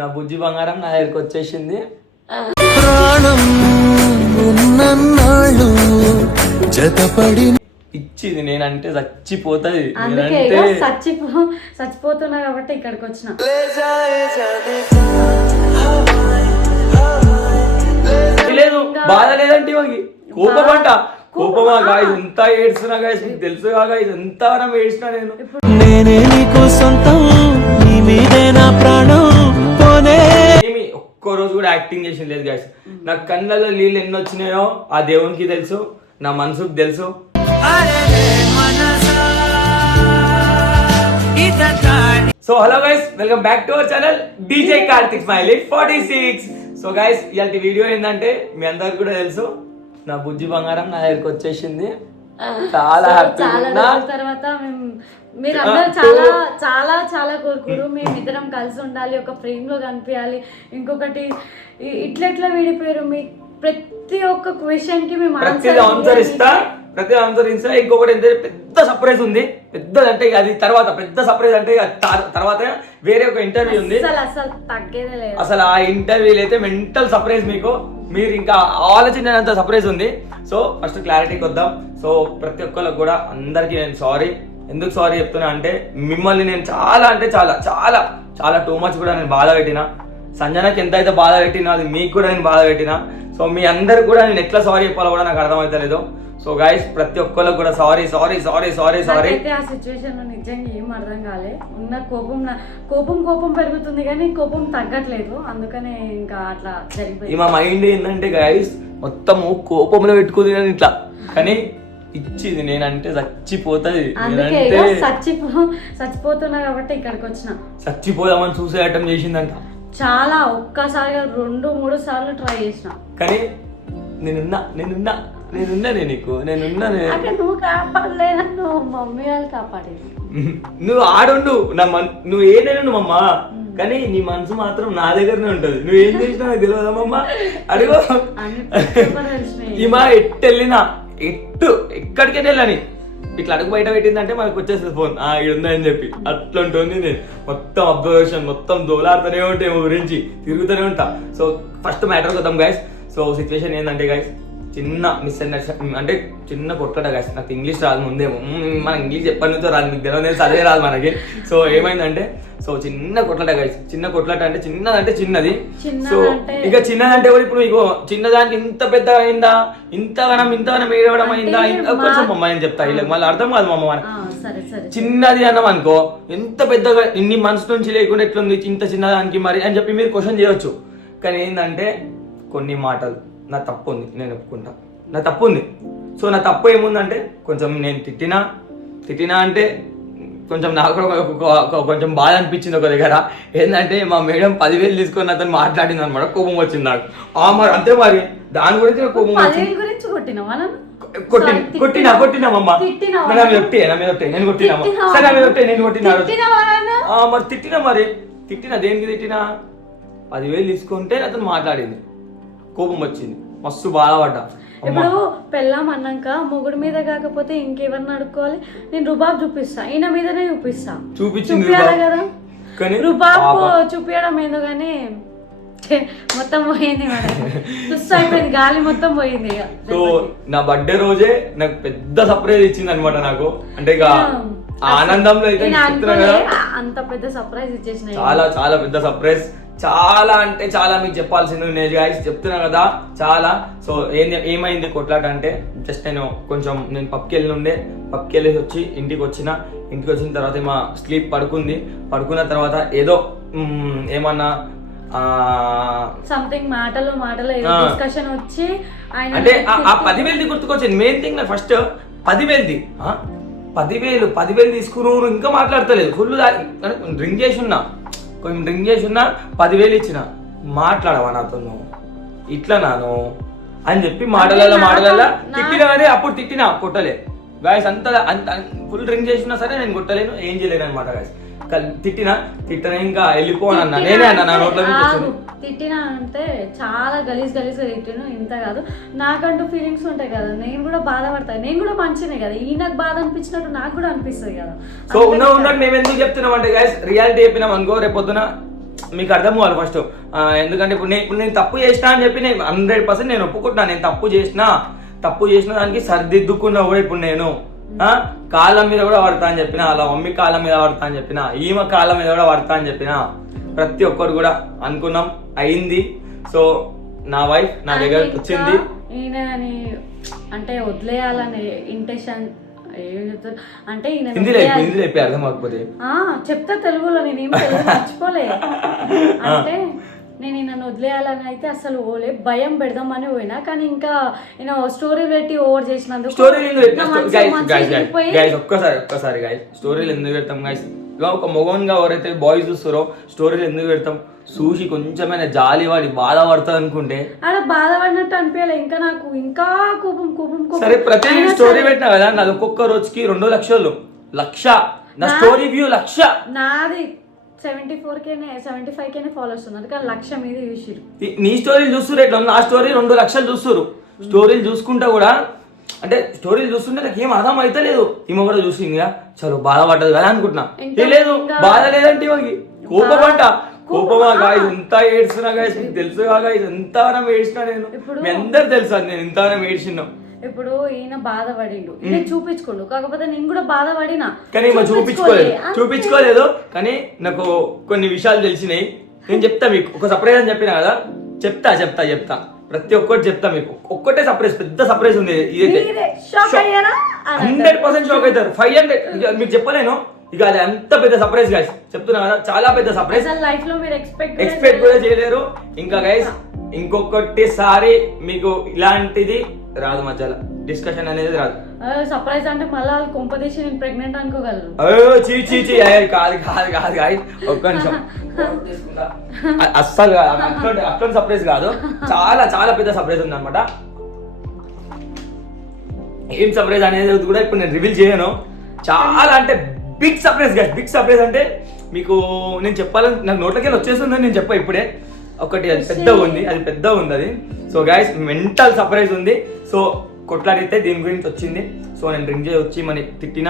నా బుజ్జి బంగారం నా దగ్గరికి వచ్చేసింది. ఇచ్చింది నేనంటే చచ్చిపోతుంది. అందుకే నేనంటే చచ్చిపో చచ్చిపోతున్నా కాబట్టి ఇక్కడికి వచ్చిన. లేదు బాధ లేదంటే మాకి. కోపం అంట కోపమా గాయస్ ఎంత ఏడ్చినా గాయస్ మీకు తెలుసుగా గాయస్ ఎంత మనం ఏడ్చినా నేను. నేనే నీకు సొంతం నీ మీదే నా ప్రాణం. ఏమి ఒక్క రోజు కూడా యాక్టింగ్ చేసింది లేదు గాయస్ నా కళ్ళలో నీళ్ళు ఎన్ని వచ్చినాయో ఆ దేవునికి తెలుసు నా మనసుకు తెలుసు. So hello guys welcome back to our channel DJ Karthik smiley forty six so guys ఇలాంటి వీడియో ఏంటంటే మీ అందరికి కూడా తెలుసు. నా బుజ్జి బంగారం నా దగ్గరికి వచ్చేసింది. చాలా హ్యాపీ తర్వాత మేము మీరు అందరూ చాలా చాలా చాలా కోరుకురు మేము ఇద్దరం కలిసి ఉండాలి ఒక ఫ్రేమ్లో కనిపించాలి ఇంకొకటి ఇ- ఇట్లా ఎట్లా విడిపోయారు? మీ ప్రతి ఒక్క క్వశ్చన్కి మేము ఆన్సర్ ఇస్తా. ప్రతి ఆన్సర్ ఇస్తా. ఇంకొకటి ఏంటంటే పెద్ద సర్ప్రైజ్ ఉంది. పెద్దదంటే ఇక అది తర్వాత పెద్ద సర్ప్రైజ్ అంటే తర్వాత వేరే ఒక ఇంటర్వ్యూ ఉంది. అసలు అసలు తగ్గేదే లేదు. అసలు ఆ ఇంటర్వ్యూలో అయితే మెంటల్ సర్ప్రైజ్ మీకు. మీరు ఇంకా ఆలోచించినంత సర్ప్రైజ్ ఉంది. సో ఫస్ట్ క్లారిటీకి వద్దాం సో ప్రతి ఒక్కరికి కూడా అందరికీ నేను సారీ ఎందుకు సారీ చెప్తున్నా అంటే మిమ్మల్ని నేను చాలా అంటే చాలా చాలా చాలా టూ మచ్ కూడా నేను బాధ పెట్టిన. సంజనకి ఎంత అయితే బాధ పెట్టినా అది మీకు కూడా నేను బాధ పెట్టిన. సో మీ అందరికి కూడా నేను ఎట్లా సారీ చెప్పాలో కూడా నాకు అర్థమవుతలేదు సో గైస్ ప్రతి ఒక్కరికి కూడా sorry sorry sorry sorry sorry. నాకైతే ఆ సిచ్యువేషన్లో నిజంగా ఏం అర్థం కాలే. ఉన్న కోపం నా- కోపం కోపం పెరుగుతుంది కానీ కోపం తగ్గట్లేదు. అందుకనే ఇంకా అట్లా ఈ జరిగిపోయింది మా మైండ్ ఏంటంటే గైస్ మొత్తము కోపంలో పెట్టుకుంది కానీ ఇట్లా. కానీ ఇచ్చింది నేనంటే చచ్చిపోతుంది. అందుకే చచ్చిపో చచ్చిపోతున్నా కాబట్టి ఇక్కడికి వచ్చిన చచ్చిపోదామని సూసైడ్ చేసిందంట. చాలా ఒక్కసారిగా రెండు మూడు సార్లు ట్రై చేసిన. కానీ నేనున్నా నేనున్నా నేనున్నా నేను నీకు నేనున్నా నువ్వు కాపాడలేదా నువ్వు మమ్మీ వాళ్ళు కాపాడేది. నువ్వు ఆడుండు నా మన్ నువ్వు ఏదైనా మమ్మ? కానీ నీ మనసు మాత్రం నా దగ్గరనే ఉంటది. నువ్వు ఏం చేసినా నాకు తెలియదా మమ్మ? అడుగు. అన్ని ప్రతి తెలిసినాయి. ఈమా ఎట్టు వెళ్ళినా ఎట్టు ఎక్కడికైనా వెళ్ళని. ఇట్లా అడుగు బయట పెట్టిందంటే మనకు వచ్చేస్తుంది ఫోన్. ఆ ఉందని చెప్పి. అట్లా ఉంటుంది నేను. మొత్తం అబ్జర్వేషన్ మొత్తం దోలాడుతూనే ఉంటాయి గురించి. తిరుగుతూనే ఉంటా. సో ఫస్ట్ మ్యాటర్ కొద్దాం గైస్ సో సిచ్యువేషన్ ఏంటంటే గైస్ చిన్న మిస్అండర్స్టాండింగ్ అంటే చిన్న కొట్టడ గైస్ నాకు ఇంగ్లీష్ రాదు ముందేమో. మ్మ్, మన ఇంగ్లీష్ ఎప్పటి నుంచో రాదు మీకు తెలియదు చదివే రాదు మనకి. సో ఏమైందంటే సో చిన్న కొట్లాట గైస్ చిన్న కొట్లాట అంటే చిన్నదంటే చిన్నది. సో ఇక చిన్నదంటే కూడా ఇప్పుడు ఇగో చిన్నదానికి ఇంత పెద్ద అయిందా? ఇంతగానం ఇంతగానం ఏడవడం అయిందా? అంటే ఇంత కొంచెం మమ్మ నేను చెప్తా. వీళ్ళకి మళ్ళీ అర్థం కాదు మమ్మ చిన్నది అన్నాం అనుకో. ఎంత పెద్దగా ఇన్ని మనసు నుంచి లేకుండా ఎట్లుంది? ఇంత చిన్నదానికి మరి అని చెప్పి మీరు క్వశ్చన్ చేయొచ్చు. కానీ ఏంటంటే కొన్ని మాటలు. నా తప్పు ఉంది నేను ఒప్పుకుంటా. నా తప్పు ఉంది సో నా తప్పు ఏముందంటే కొంచెం నేను తిట్టినా తిట్టినా అంటే కొంచెం నాకు కొంచెం బాధ అనిపించింది ఒక దగ్గర. ఏంటంటే మా మేడం పదివేలు తీసుకొని అతను మాట్లాడింది అనమాట. కోపం వచ్చింది నాకు. ఆ మరి అంతే మరి. దాని గురించి కోపం వచ్చింది. కొట్టిన కొట్టినా కొట్టినామమ్మ? నా మీద నా నేను కొట్టినామా? సరే నా మీద ఒట్టే నేను కొట్టినా మరి తిట్టినా మరి. తిట్టినా దేనికి తిట్టినా? పదివేలు తీసుకుంటే అతను మాట్లాడింది. కోపం వచ్చింది. మస్తు బాధపడ్డా. ఇప్పుడు పెళ్ళాం అన్నాక మొగుడు మీద కాకపోతే ఇంకెవరిని అడుక్కోవాలి? నేను రుబాబ్ చూపిస్తా. ఈయన మీదనే చూపిస్తా. చూపించింది. కదా? కానీ రుబాబ్. చూపించడం ఏందో కానీ మొత్తం పోయింది తుస్సు అయిపోయింది గాలి మొత్తం పోయింది సో నా బర్త్డే రోజే నాకు పెద్ద సర్ప్రైజ్ ఇచ్చింది అనమాట నాకు. అంటే ఇక ఆనందంలో అయితే అంత పెద్ద సర్ప్రైజ్ ఇచ్చేసిన చాలా చాలా పెద్ద సర్ప్రైజ్ చాలా అంటే చాలా మీకు చెప్పాల్సింది. నేను గాయస్ చెప్తున్నా కదా చాలా. సో ఏం ఏమైంది కొట్లాట అంటే జస్ట్ నేను కొంచెం నేను పబ్కి వెళ్ళి ఉండే పబ్కి వెళ్ళేసి వచ్చి ఇంటికి వచ్చిన. ఇంటికి వచ్చిన తర్వాత మా స్లీప్ పడుకుంది. పడుకున్న తర్వాత ఏదో ఏమన్నా సంథింగ్ మాటలు మాటలు. డిస్కషన్ వచ్చి అంటే ఆ- పదివేలది గుర్తుకొచ్చింది. మెయిన్ థింగ్ నాకు ఫస్ట్ పదివేలది? పదివేలు పదివేలు తీసుకున్నారు ఇంకా మాట్లాడతలేదు. ఫుల్ డ్రింక్ చేసి ఉన్నా. కొంచెం డ్రింక్ చేసి ఉన్నా పదివేలు ఇచ్చిన మాట్లాడవా నాతో నువ్వు? ఇట్లా నాను? అని చెప్పి మాటలలో నా- తిట్టినా కానీ అప్పుడు తిట్టినా కొట్టలే. గాయస్ అంత అంత ఫుల్ డ్రింక్ చేసినా సరే నేను కొట్టలేను ఏం చేయలేను అనమాట గాయస్ తిట్టినా తిట్టనే ఇంకా వెళ్ళిపోను అన్న నేనే అన్న నా నోట్ల తిట్టినా అంటే చాలా గలీజ్ గలీజ్ తిట్టిను ఇంత కాదు. నాకంటూ ఫీలింగ్స్ ఉంటాయి కదా నేను కూడా బాధపడతాను నేను కూడా మంచినే కదా. ఈయనకు బాధ అనిపించినట్టు నాకు కూడా అనిపిస్తుంది కదా. సో ఉన్న ఉన్నట్టు మేము ఎందుకు చెప్తున్నాం అంటే గైస్ రియాలిటీ చెప్పినాం అనుకో రేపు పొద్దున మీకు అర్థం కావాలి ఫస్ట్ ఎందుకంటే ఇప్పుడు నేను ఇప్పుడు నేను తప్పు చేసినా అని చెప్పి నేను హండ్రెడ్ పర్సెంట్ నేను ఒప్పుకుంటున్నా. నేను తప్పు చేసినా తప్పు చేసిన దానికి సర్దిద్దుకున్నా కూడా ఇప్పుడు నేను. కాళ్ళ మీద కూడా పడతా అని చెప్పిన అలా మమ్మీ కాళ్ళ మీద పడతా అని చెప్పిన ఈమె కాళ్ళ మీద కూడా పడతా అని చెప్పిన ప్రతి ఒక్కరు కూడా అనుకున్నాం అయింది. సో నా వైఫ్ నా దగ్గర వచ్చింది. అంటే వదిలేయాలనే ఇంటెన్షన్ అంటే అర్థం కాకపోతే. చెప్తా తెలుగులో నేనేం మర్చిపోలే. అంటే నేను ఈయనను వదిలేయాలని అయితే అసలు ఓలే భయం పెడదామని పోయినా. కానీ ఇంకా ఈయన స్టోరీ పెట్టి ఓవర్ చేసినందుకు స్టోరీలు ఒక్కసారి ఒక్కసారి స్టోరీలు ఎందుకు పెడతాం గైస్ ఇక ఒక మొగన్గా ఎవరైతే బాయ్స్ చూస్తారో స్టోరీలు ఎందుకు పెడతాం? చూసి కొంచెమైనా జాలి వాడి బాధపడుతుంది అనుకుంటే. ఆడ బాధపడినట్టు అనిపించలే. ఇంకా నాకు ఇంకా కోపం కోపం కోపం. సరే ప్రతి స్టోరీ పెట్టినా కదా నాది ఒక్కొక్క రోజుకి రెండు లక్షలు. లక్ష. నా స్టోరీ వ్యూ లక్ష. నాది సెవెంటీ ఫోర్ కేనే సెవెంటీ ఫైవ్ కేనే ఫాలోవర్స్ ఉన్నారు. కానీ లక్ష మీద చూసిరు నీ స్టోరీలు చూస్తురు ఎట్లా నా స్టోరీ రెండు లక్షలు చూస్తురు స్టోరీలు చూసుకుంటా కూడా అంటే స్టోరీలు చూస్తుంటే నాకు ఏం అర్థం అయితే లేదు. ఈమె కూడా చూసిందిగా చలో బాధపడ్డది కదా అనుకుంటున్నా. ఇంకా- ఏ లేదు బాధ లేదంటే ఇవాకి కోపం అంట కోపమా కోపం, గాయస్. ఎంత ఏడ్చున్నా గాయస్ మీకు తెలుసు గాయస్ ఎంత ఏడ్చినా నేను? మీ అందరు తెలుసు నేను ఎంత ఏడ్చినా. ఇప్పుడు ఈయన బాధపడిండు. ఈయన చూపించుకోండు. కాకపోతే నేను కూడా బాధపడినా. కానీ చూపించుకోలేదు. చూపించుకోలేదు. కానీ నాకు కొన్ని విషయాలు తెలిసినాయి. నేను చెప్తా మీకు. ఒక సర్ప్రైజ్ అని చెప్పిన కదా? చెప్తా చెప్తా చెప్తా. ప్రతి ఒక్కటి చెప్తా మీకు. ఒక్కటే సర్ప్రైజ్ పెద్ద సర్ప్రైజ్ ఉంది ఇదైతే. హండ్రెడ్ పర్సెంట్ షాక్ అవుతారు. ఫైవ్ హండ్రెడ్ మీకు చెప్పలేను. ఇక అది అంత పెద్ద సర్ప్రైజ్ గైస్ చెప్తున్నా కదా చాలా పెద్ద సర్ప్రైజ్ లైఫ్లో మీరు ఎక్స్పెక్ట్ ఎక్స్పెక్ట్ కూడా చేయలేరు. ఇంకా గైస్ ఇంకొకటిసారి మీకు ఇలాంటిది రాదు మధ్యలో. డిస్కషన్ అనేది రాదు. సర్ప్రైజ్ అంటే మళ్ళీ వాళ్ళు కొంపదీసి నేను ప్రెగ్నెంట్ అనుకోగలరు అయ్యో చీ చీ చీ. అయ్యో, కాదు కాదు కాదు కాదు ఒక్క నిమిషం. అస్సలు కాదు. అట్లాంటి అట్లాంటి సర్ప్రైజ్ కాదు. చాలా చాలా పెద్ద సర్ప్రైజ్ ఉంది అనమాట ఏం సర్ప్రైజ్ అనేది కూడా ఇప్పుడు నేను రివీల్ చేయను. చాలా అంటే big surprise guys big surprise అంటే మీకు నేను చెప్పాలని నాకు నోట్లకి వచ్చేస్తుందని నేను చెప్పా ఇప్పుడే. ఒకటి అది పెద్దగా ఉంది అది పెద్దగా ఉంది అది సో గాయస్ మెంటల్ సర్ప్రైజ్ ఉంది. సో కొట్లాడితే దీని గురించి వచ్చింది. సో నేను డ్రింక్ చేసి వచ్చి మన తిట్టిన.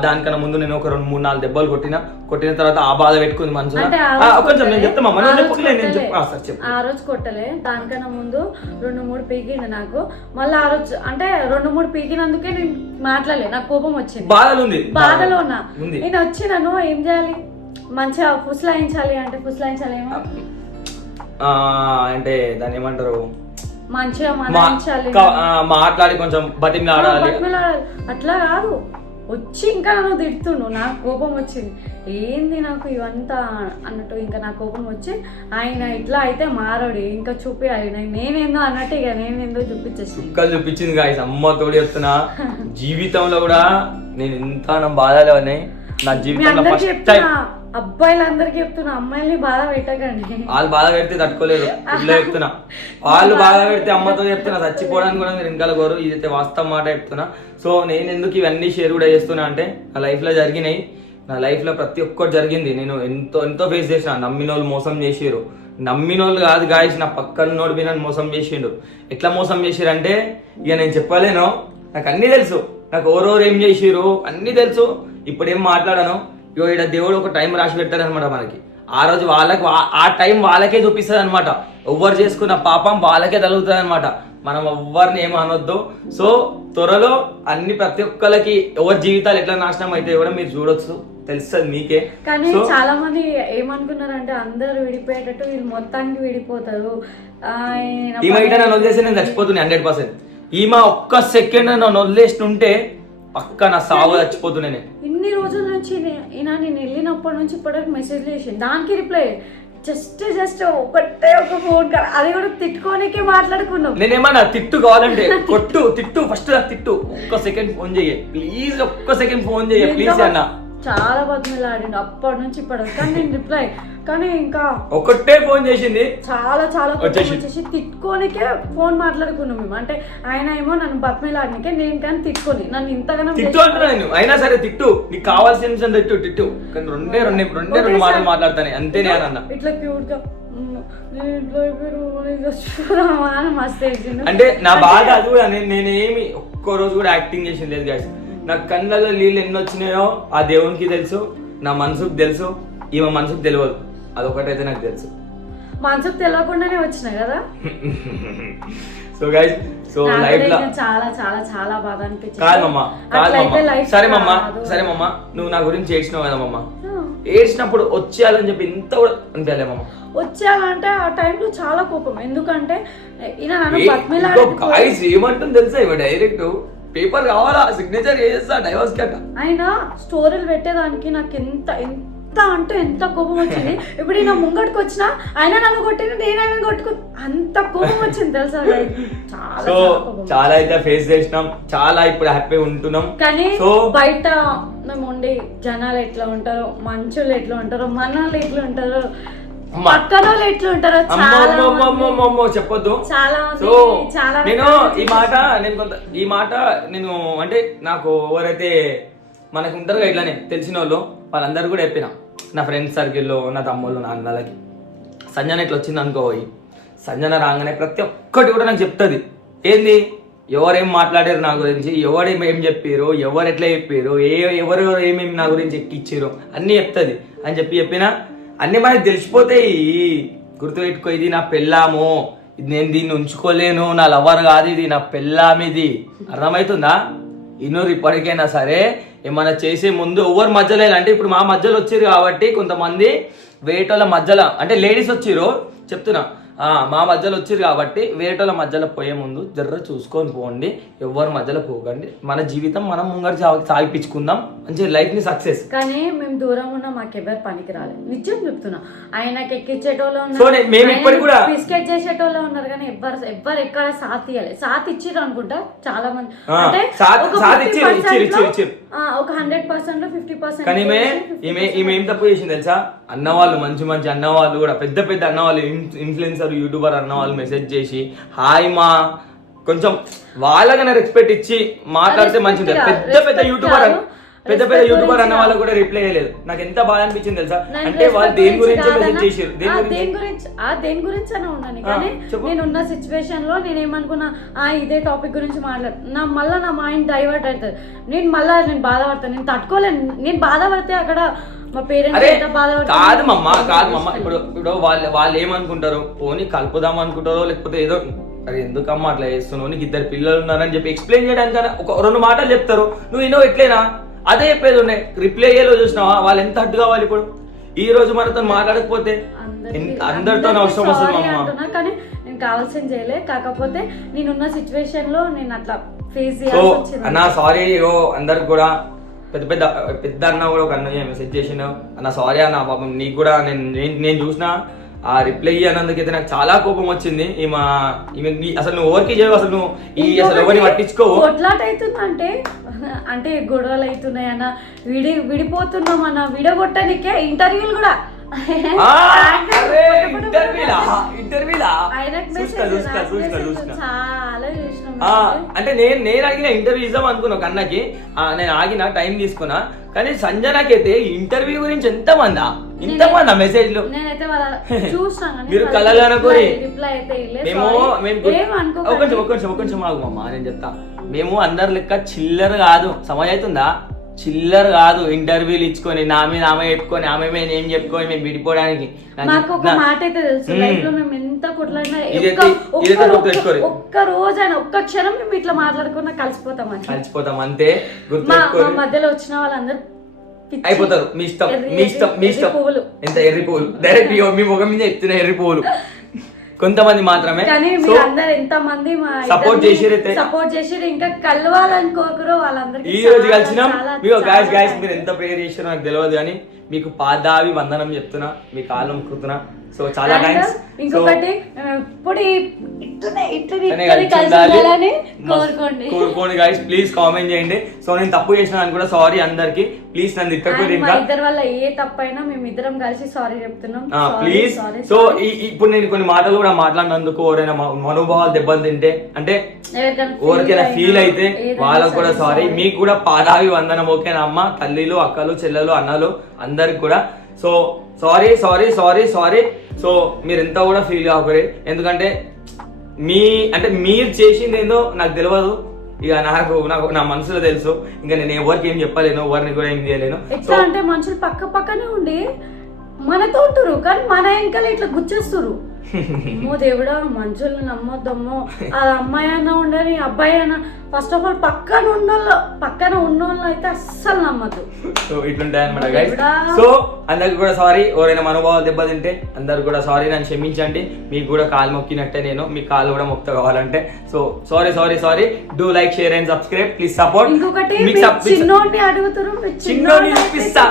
దానికన్నా ముందు నేను ఒక రెండు మూడు నాలుగు దెబ్బలు కొట్టిన. కొట్టిన తర్వాత ఆ బాధ పెట్టుకుంది మనసులో నిమిషం నేను ఆ రోజు నేను కొట్టలే. చెప్పు ఆ, సరే చెప్పు. ఆ రోజు కొట్టలే. దానికన్నా ముందు రెండు మూడు పీకిండు నాకు. మళ్ళీ ఆ రోజు అంటే రెండు మూడు పీకినందుకే నేను మాట్లాడలే. నాకు కోపం వచ్చింది. బాధలు ఉంది. బాధలో ఉన్నా. నేను వచ్చి నన్ను ఏం చేయాలి? మంచిగా ఫుస్లాయించాలి అంటే ఫుస్లాయించాలి ఏమో. అంటే దాన్ని ఏమంటారు? మాట్లాడి కొంచెం బతిమలాడాలి. అట్లా కాదు. వచ్చి ఇంకా నన్ను తిడుతుండు. నాకు కోపం వచ్చింది. ఏంది నాకు ఇవంతా అన్నట్టు ఇంకా నా కోపం వచ్చి ఆయన ఇట్లా అయితే మారడు. ఇంకా చూపించాలి నాకు నేనేందో అన్నట్టు ఇక నేనేందో చూపించేసి చుక్కలు చూపించింది గాయస్ అమ్మ తోడు చెప్తున్నా. జీవితంలో కూడా నేను ఎంత బాధలు ఉన్నాయి నా జీవితంలో ఫస్ట్ టైం అబ్బాయిలందరికీ చెప్తున్నా అమ్మాయిల్ని బాధ పెట్టకండి. వాళ్ళు బాధ పెడితే తట్టుకోలేరు ఇట్లా చెప్తున్నా. వాళ్ళు బాధ పెడితే అమ్మతో చెప్తున్నా చచ్చిపోవడానికి కూడా మీరు ఇంకా కోరు ఇదైతే వాస్తవ మాట చెప్తున్నా. సో నేను ఎందుకు ఇవన్నీ షేర్ కూడా చేస్తున్నా అంటే నా లైఫ్లో జరిగినాయి. నా లైఫ్లో ప్రతి ఒక్కటి జరిగింది. నేను ఎంతో ఎంతో ఫేస్ చేసిన. నమ్మిన వాళ్ళు మోసం చేసిరు నమ్మిన వాళ్ళు కాదు గాయస్ నా పక్కన నోడి నన్ను మోసం చేసిండు. ఎట్లా మోసం చేసిరంటే ఇక నేను చెప్పలేను. నాకు అన్నీ తెలుసు. నాకు ఓరోరు ఏం చేసిరు అన్నీ తెలుసు. ఇప్పుడు ఏం మాట్లాడాను? ఇగో ఇక్కడ దేవుడు ఒక టైం రాసి పెట్టారనమాట మనకి. ఆ రోజు వాళ్ళకి ఆ టైం వాళ్ళకే చూపిస్తుంది అనమాట ఎవ్వరు చేసుకున్న పాపం వాళ్ళకే తగులుతుంది అనమాట మనం ఎవ్వరిని ఏం అనొద్దు. సో త్వరలో అన్ని ప్రతి ఒక్కరికి ఎవరి జీవితాలు ఎట్లా నాశనం అయితే కూడా మీరు చూడొచ్చు. తెలుస్తుంది మీకే. కానీ చాలా మంది ఏమనుకున్నారంటే అందరూ విడిపోయేటట్టు వీళ్ళు మొత్తానికి విడిపోతారు. ఈమె నన్ను వదిలేసి నేను చచ్చిపోతున్నాను హండ్రెడ్ పర్సెంట్. ఈమె ఒక్క సెకండ్ నన్ను వదిలేస్తుంటే పక్క నా సావు చచ్చిపోతున్నా నేను. ఇన్ని రోజుల నుంచి ఈయన నేను వెళ్ళినప్పటి నుంచి ఇప్పటివరకు మెసేజ్ చేసింది దానికి రిప్లై జస్ట్ జస్ట్ ఒకటే ఒక ఫోన్ కాల్ అది కూడా తిట్టుకోనికే మాట్లాడుకున్నాం నేనేమన్నా తిట్టు కావాలంటే కొట్టు తిట్టు ఫస్ట్ తిట్టు. ఒక్క సెకండ్ ఫోన్ చెయ్యి. ప్లీజ్ ఒక్క సెకండ్ ఫోన్ చెయ్యి. ప్లీజ్ అన్న. చాలా బతిమలాడిండు అప్పటి నుంచి ఇప్పటి కానీ నేను రిప్లై కానీ ఇంకా ఒకటే ఫోన్ చేసింది. చాలా చాలా వచ్చేసి. తిట్టుకోనికే ఫోన్ మాట్లాడుకున్నాం మేము. అంటే ఆయన ఏమో నన్ను బతిమలాడినకే నేను కానీ తిట్టుకొని నన్ను ఇంతగానో తిట్టు అంటున్నా నేను. అయినా సరే తిట్టు. నీకు కావాల్సిన నిమిషం తిట్టు తిట్టు. కానీ రెండే రెండు రెండే రెండు మాటలు మాట్లాడతాను. అంతే నేను అన్న. ఇట్లా క్యూట్గా. అంటే నా బాధ అది కూడా నేను నేనేమి ఒక్క రోజు కూడా యాక్టింగ్ చేసింది లేదు గాయస్ నా కళ్ళలో నీళ్ళు ఎన్ని వచ్చినాయో ఆ దేవునికి తెలుసు నా మనసుకు తెలుసు ఈమె మనసుకు తెలియదు. అదొకటైతే నాకు తెలుసు. మనసుకు తెలియకుండానే వచ్చిన కదా? సో గైస్ సో లైఫ్లో చాలా చాలా చాలా బాధ అనిపించింది. కాదు మమ్మ కాదు మమ్మ సరే మమ్మ. సరే మమ్మ నువ్వు నా గురించి ఏడ్చినావు కదా మమ్మ. ఏడ్చినప్పుడు వచ్చేయాలని చెప్పి ఇంత కూడా అనిపించలే మమ్మ వచ్చానంటే ఆ టైంలో చాలా కోపం. ఎందుకంటే ఈయన నన్ను బతిమిలాడి గాయస్ ఏమంటుంది తెలుసా ఇవి డైరెక్ట్? పేపర్ కావాలా? సిగ్నేచర్ చేస్తా? డైవర్స్ కట్ట ఆయన స్టోరీలు పెట్టేదానికి నాకు ఎంత ఎంత అంటే ఎంత కోపం వచ్చింది. ఇప్పుడు ఈయన ముంగడికి వచ్చినా ఆయన నన్ను కొట్టిన నేను ఆయన కొట్టుకు అంత కోపం వచ్చింది తెలుసా? చాలా సో చాలా కోపం చాలా అయితే ఫేస్ చేసినాం. చాలా ఇప్పుడు హ్యాపీ ఉంటున్నాం. కానీ సో బయట మేము ఉండి జనాలు ఎట్లా ఉంటారో మనుషులు ఎట్లా ఉంటారో మనోళ్ళు ఎట్లా ఉంటారో. పక్కన వాళ్ళు ఎట్లా ఉంటారో చాలా మంది- అమ్మమ్మమ్మమ్మమ్మో చెప్పొద్దు. చాలా మంది సో చాలా నేను ఈ మాట నేను కొంత ఈ మాట నేను అంటే నాకు ఎవరైతే మనకు ఉంటారు కదా ఇట్లానే తెలిసిన వాళ్ళు వాళ్ళందరూ కూడా చెప్పిన. నా ఫ్రెండ్స్ సర్కిల్లో నా తమ్ముళ్ళు నా అన్నలకి. సంజన ఇట్లా వచ్చింది అనుకోయి సంజన రాగానే ప్రతి ఒక్కటి కూడా నాకు చెప్తుంది. ఏంది? ఎవరేం మాట్లాడారు నా గురించి? ఎవరేం ఏం చెప్పారు ఎవరు ఎట్లా చెప్పారు ఏ ఎవరు ఏమేమి నా గురించి ఎక్కిచ్చారు అన్నీ చెప్తుంది. అని చెప్పి చెప్పిన అన్నీ మనకి తెలిసిపోతాయి. గుర్తుపెట్టుకో ఇది నా పెళ్ళాము. ఇది నేను దీన్ని ఉంచుకోలేను నా లవర్ కాదు ఇది నా పెళ్ళామిది అర్థమవుతుందా? ఇన్నూరు ఇప్పటికైనా సరే ఏమైనా చేసే ముందు ఎవరు మధ్యలో అంటే ఇప్పుడు మా మధ్యలో వచ్చారు కాబట్టి కొంతమంది వేటోళ్ళ మధ్యలో అంటే లేడీస్ వచ్చిర్రు చెప్తున్నా మా మధ్యలో వచ్చారు కాబట్టి వేటోళ్ళ మధ్యలో పోయే ముందు జర్ర చూసుకొని పోండి. ఎవరి మధ్యలో పోకండి. మన జీవితం మనం ముంగడు సాగి సాగిపించుకుందాం. మంచి లైఫ్ని సక్సెస్. కానీ మేము దూరం ఉన్నా మాకెవరు పనికి రాలేదు నిజం చెప్తున్నా. ఆయనకి ఎక్కించేటోళ్ళు సో నేను- మేము ఇప్పటికి కూడా- బిస్కెట్ చేసేటోళ్ళు ఉన్నారు కానీ ఎవ్వరు ఎవ్వరు ఎక్కడ సాత్ ఇవ్వాలి సాత్ ఇచ్చిర్రు అనుకుంటా చాలా మంది అంటే ఒక సాత్ 50% ఇచ్చిర్రు, ఇచ్చిర్రు, లో, ఇచ్చిర్రు. ఆ, ఒక హండ్రెడ్ పర్సెంట్లో ఫిఫ్టీ పర్సెంట్ కానీ ఈమె ఈమె ఈమె ఏం తప్పు చేసింది తెలుసా అన్నవాళ్ళు మంచి మంచి అన్నవాళ్ళు కూడా పెద్ద పెద్ద అన్నవాళ్ళు ఇన్ఫ్లుయెన్సర్ యూట్యూబర్ అన్నవాళ్ళు మెసేజ్ చేసి హాయ్ మా కొంచెం వాళ్ళకైనా రెస్పెక్ట్ ఇచ్చి మాట్లాడితే మంచిది పెద్ద పెద్ద యూట్యూబర్. పెద్ద పెద్ద యూట్యూబర్ అన్న వాళ్ళకు కూడా రిప్లై చేయలేదు. నాకు ఎంత బాధ అనిపించింది తెలుసా? అంటే వాళ్ళు దేని గురించి మెసేజ్ చేసారు ఆ, దేని గురించి ఆ దేని గురించి అని ఉన్నాను కానీ. నేను ఉన్న సిచ్యువేషన్లో నేను ఏమనుకున్నా ఆ ఇదే టాపిక్ గురించి మాట్లాడు నా మళ్ళీ నా మైండ్ డైవర్ట్ అవుతుంది నేను మళ్ళీ నేను బాధపడతాను నేను తట్టుకోలేను. నేను బాధపడితే అక్కడ మా పేరెంట్స్ కాదు మమ్మ కాదు. మమ్మ. ఇప్పుడు ఇప్పుడు వాళ్ళు వాళ్ళు ఏమనుకుంటారు? పోనీ కలుపుదాం అనుకుంటారో లేకపోతే ఏదో అరే ఎందుకమ్మా అట్లా చేస్తున్నావు? నీకు ఇద్దరు పిల్లలు ఉన్నారని చెప్పి ఎక్స్ప్లెయిన్ చేయడానికి ఒక రెండు మాటలు చెప్తారు. నువ్వు ఎన్నో ఎట్లేనా అదే చెప్పేది ఉన్నాయి. రిప్లై అయ్యేలో చూసినావా? వాళ్ళు ఎంత అడ్డు కావాలి ఇప్పుడు? ఈ రోజు మనతో మాట్లాడకపోతే అందరితో అవసరం వస్తుంది కానీ నేను కావాల్సింది చేయలే. కాకపోతే నేనున్న సిచ్యువేషన్లో నేను అట్లా ఫేస్ చేయాల్సి అన్న సారీ ఓ అందరికి కూడా పెద్ద పెద్ద పెద్ద అన్న కూడా ఒక అన్న మెసేజ్ చేసిన అన్న సారీ అన్న పాపం నీకు కూడా నేను నేను- నేను చూసిన ఆ రిప్లై అన్నందుకైతే నాకు చాలా కోపం వచ్చింది. ఈమె నీ- అసలు నువ్వు ఎవరికి చేయవు అసలు నువ్వు ఈ అసలు ఎవరిని పట్టించుకోవు. అవుతుందంటే అంటే గొడవలు అవుతున్నాయన్న విడి విడిపోతున్నామన్న విడగొట్టడానికే ఇంటర్వ్యూలు కూడా. అంటే నేను నేను అడిగిన ఇంటర్వ్యూ ఇద్దాం అనుకున్నా ఒక అన్నకి. ఆ, నేను ఆగిన టైం తీసుకున్నా. కానీ సంజనకైతే ఇంటర్వ్యూ గురించి ఎంత మందా నేనైతే వాళ్ళ చూసినాను కానీ మీరు అయితే. మేము. మేము. ఒక నిమిషం ఒక నిమిషం ఒక నిమిషం ఆగు నేను చెప్తా. మేము అందరి లెక్క చిల్లర కాదు. సమయం అవుతుందా? చిల్లర కాదు. ఇంటర్వ్యూలు ఇచ్చుకొని నా మీద ఆమె చెప్పుకొని ఆమె మీద ఏం చెప్పుకొని మేము విడిపోవడానికి. నాకు ఒక మాట అయితే తెలుసు. మ్మ్. లైఫ్లో మేము ఎంత కొట్లాడినా ఒక్క- ఒక్క- రోజైనా క్షణం మేము ఇట్లా మాట్లాడుకున్నా కలిసిపోతామని కలిసిపోతాం అంతే. మా మధ్యలో వచ్చిన వాళ్ళందరూ. అయిపోతారు. మీ ఇష్టం. మీ ఇష్టం మీ ఇష్టం. ఎంత ఎర్రి పువ్వులు? డైరెక్ట్ మీ ముఖం మీద చెప్తున్న ఎర్రి పువ్వులు. కొంతమంది మాత్రమే. కానీ సో మీరు అందరు ఎంత మంది మా Support చేసిరైతే. సపోర్ట్ చేసిరు ఇంకా కలవాలనుకోకరు వాళ్ళందరికీ ఈ రోజు కలిసినాం. మీకు గాయస్ గాయస్. మీరు ఎంత ప్రేయర్ చేశారో నాకు తెలియదు కానీ మీకు పాదావి వందనం చెప్తున్నా. మీ కాళ్ళు మొక్కుతున్నా. సో చాలా థ్యాంక్స్ ఇంకొకటి మేము ఎప్పుడు ఈ- ఇట్లనే ఇట్లనే కలిసి కోరుకోండి. కోరుకోండి గాయస్ ప్లీజ్ కామెంట్ చేయండి. సో నేను తప్పు చేసిన అని కూడా సారీ అందరికి. ప్లీజ్ నన్ను తిట్టకూడదు ఇంకా ఇద్దరి వల్ల ఏ తప్పైనా మేము ఇద్దరం కలిసి సారీ చెప్తున్నాం. ప్లీజ్ సో ఇప్పుడు నేను కొన్ని మాటలు కూడా మాట్లాడినందుకు ఎవరైనా మనోభావాలు దెబ్బలు తింటే అంటే ఎవరికైనా ఫీల్ అయితే వాళ్ళకు కూడా సరే. మీకు కూడా పాదావి వందనం ఓకేనా అమ్మ? తల్లిలు అక్కలు చెల్లెలు అన్నలు అందరికి కూడా. So sorry sorry sorry sorry so మీరు ఎంత కూడా ఫీల్ కాకూరి ఎందుకంటే మీ అంటే మీరు చేసింది ఏందో నాకు తెలియదు ఇక నాకు నాకు నా మనసులో తెలుసు. ఇంకా నేను ఎవరికి ఏం చెప్పలేను ఎవరిని కూడా ఏం చేయలేను. ఎట్లా అంటే మనుషులు పక్క పక్కనే ఉండి మనతో ఉంటారు కానీ మన వెనకాల ఇట్లా గుచ్చేస్తారు. అమ్మో దేవుడా మనుషుల్ని నమ్మొద్దమ్మో. అది అమ్మాయి అయినా ఉండని అబ్బాయి అయినా ఫస్ట్ ఆఫ్ ఆల్ పక్కన ఉన్న పక్కన ఉన్నోళ్ళు అయితే అస్సలు నమ్మద్దు. సో ఇట్లుంటాయి అనమాట గైస్. సో అందరికి కూడా సారీ ఎవరైనా మనోభావాలు దెబ్బతింటే అందరు కూడా సారీ నన్ను క్షమించండి. మీకు కూడా కాలు మొక్కినట్టే నేను మీ కాలు కూడా మొక్త కావాలంటే. So sorry sorry sorry do like share and subscribe please support ఇంకొకటి చిన్నోడిని అడుగుతారు చిన్నోడిని చూపిస్తా.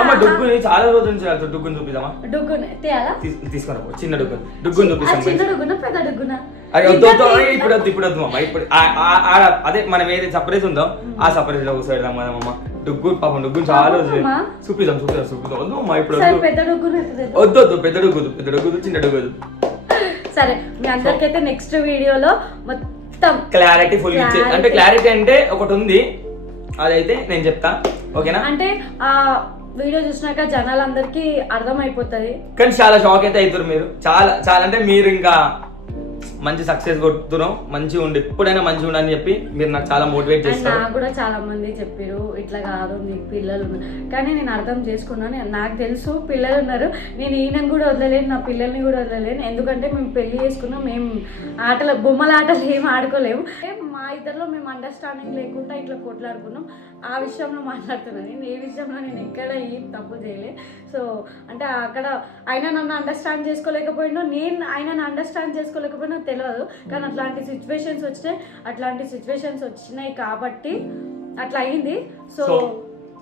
అమ్మ డుగ్గుని చాలా రోజుల నుంచి వెళ్తా డుగ్గుని చూపిద్దామా? డుగ్గుని తేయాలా? తీస్- తీసుకొని పో చిన్న డుగ్గుని. డుగ్గుని చూపిస్తాం చిన్న డుగ్గున పెద్ద డుగ్గున? అరే వద్దు ఇప్పుడు వద్దు ఇప్పుడు వద్దు అమ్మ ఇప్పుడు అదే మనం ఏది సర్ప్రైజ్ ఉందో ఆ సర్ప్రైజ్లో కూర్చోడదాం మనం అమ్మ డుగ్గు పాపం డుగ్గు చాలా. చూపిద్దాం చూపిద్దాం చూపిద్దాం. వద్దు అమ్మ ఇప్పుడు వద్దు. వద్దు పెద్ద డుగ్గుదు పెద్ద డుగ్గుదు చిన్న డుగ్గుదు సరే మీ అందరికైతే నెక్స్ట్ వీడియోలో మొత్తం క్లారిటీ ఫుల్ ఇచ్చే. అంటే క్లారిటీ అంటే ఒకటి ఉంది. అదైతే నేను చెప్తా. ఓకేనా? అంటే ఆ వీడియో చూసినాక జనాలందరికీ అర్థమైపోతుంది. కానీ చాలా షాక్ అయితే అవుతారు మీరు. చాలా చాలా అంటే మీరు ఇంకా మంచి సక్సెస్ కొడుతున్నాం మంచిగా ఉండి ఎప్పుడైనా మంచిగా ఉండని చెప్పి మీరు నాకు చాలా మోటివేట్ చేస్తారు. నాకు కూడా చాలా మంది చెప్పారు ఇట్లా కాదు నీకు పిల్లలు కానీ నేను అర్థం చేసుకున్నాను నేను- నాకు తెలుసు పిల్లలు ఉన్నారు. నేను ఈయనను కూడా వదలలేను నా పిల్లల్ని కూడా వదలలేను. ఎందుకంటే మేము పెళ్ళి చేసుకున్నాం మేము ఆటలు బొమ్మల ఆటలు ఏం ఆడుకోలేము. ఇద్దరిలో మేము అండర్స్టాండింగ్ లేకుండా ఇట్లా కొట్లాడుకున్నాం. ఆ విషయంలో మాట్లాడుతున్నాను. నేను ఏ విషయంలో నేను ఎక్కడ ఏం తప్పు చేయలే. సో అంటే అక్కడ ఆయన నన్ను అండర్స్టాండ్ చేసుకోలేకపోయినా నేను ఆయనను అండర్స్టాండ్ చేసుకోలేకపోయినా తెలియదు కానీ అట్లాంటి సిచ్యువేషన్స్ వచ్చినాయి. అట్లాంటి సిచ్యువేషన్స్ వచ్చినాయి కాబట్టి అట్లా అయింది. సో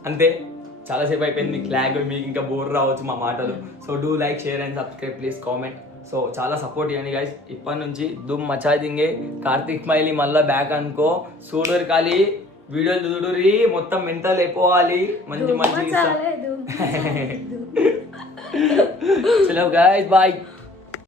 అంతే. చాలాసేపు అయిపోయింది. మీకు ల్యాగ్ మీకు ఇంకా బోర్ రావచ్చు మా మాటలు. So do like share and subscribe please comment so చాలా సపోర్ట్ ఇవ్వండి గైస్ ఇప్పటి నుంచి దుమ్ మచా దింగే. కార్తీక్ మైలి మళ్ళా బ్యాక్ అనుకో. చూడరు కాలి వీడియోలు చూడురి మొత్తం మెంటల్ అయిపోవాలి. మంచి మంచి చాలే, గైస్ బాయ్